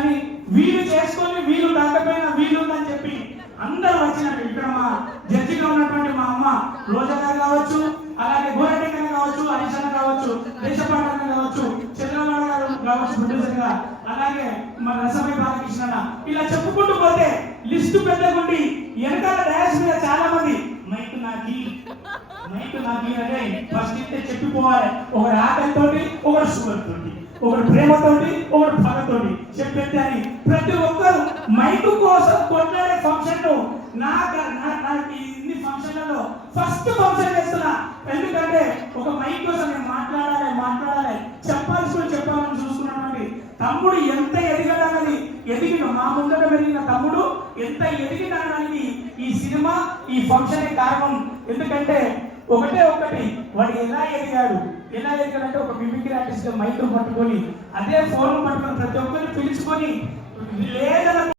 కానీ వీళ్ళు చేసుకొని వీళ్ళు కాకపోయినా వీళ్ళు ఉందని చెప్పి అందరూ వచ్చినారు. ఇక్కడ మా జడ్జిగా ఉన్నటువంటి మా అమ్మ రోజా గారు కావచ్చు, అలాగే గోరెడ్డి కావచ్చు, హరీష్ అన్న కావచ్చు, దేశపాండ కావచ్చు, చంద్రబాబు గారు కావచ్చు ప్రొడ్యూసర్ గా, అలాగే మన రసమై బాలకృష్ణ, ఇలా చెప్పుకుంటూ పోతే లిస్టు పెద్దగుండి వెనకాల డాష్ మీద చాలా మంది మైక్ నాకి అంటే ఫస్ట్ ఇంటే చెప్పిపోవాలి. ఒకటి ఆకలితోటి, ఒకటి షుగర్ తోటి, ఒకటి ప్రేమతోటి, ఒకటి పగతోటి చెప్పేది అని ప్రతి ఒక్కరు మైక్ కోసం కొట్లాడే ఫంక్షన్ నాకు ఇన్ని ఫంక్షన్లలో ఫస్ట్ ఫంక్షన్ చేస్తున్నా. ఎందుకంటే ఒక మైక్ కోసం నేను మాట్లాడాలి చెప్పాలని చూసుకున్నటువంటి తమ్ముడు ఎంత ఎదిగడానికి ఎదిగిన మా ముందర పెరిగిన తమ్ముడు ఎంత ఎదిగినడానికి ఈ సినిమా ఈ ఫంక్షన్ కారణం. ఎందుకంటే ఒకటి వాడు ఎలా ఎదిగాడంటే ఒక మిమిక్రీ ఆర్టిస్ట్ మైక్ పట్టుకొని అదే ఫోన్ పట్టుకొని ప్రతి ఒక్కరిని పిలుచుకొని లేదని